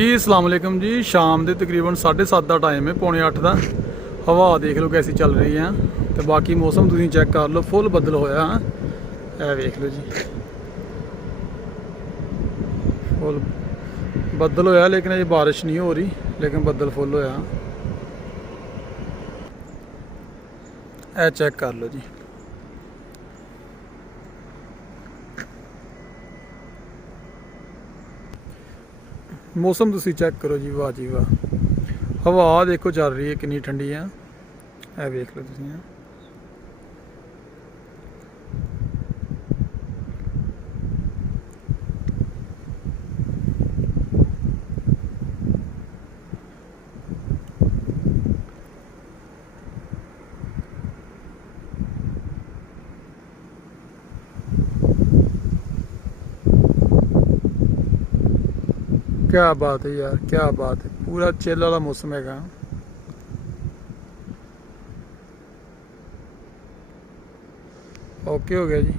जी अस्सलाम वालेकुम जी। शाम के तकरीबन 7:30 का टाइम है, 7:45 का। हवा देख लो कैसी चल रही है, तो बाकी मौसम तुम चेक कर लो, फुल बदल होया है, देख लो जी, फुल बदल होया, लेकिन अजे बारिश नहीं हो रही, लेकिन बदल फुल होया। चेक कर लो जी, मौसम तुसी चेक करो जी, वाह जी वाह। हवा देखो चल रही है कितनी ठंडी है, देख लो तुसी। क्या बात है यार, क्या बात है, पूरा चिल वाला मौसम है। ओके हो गया जी।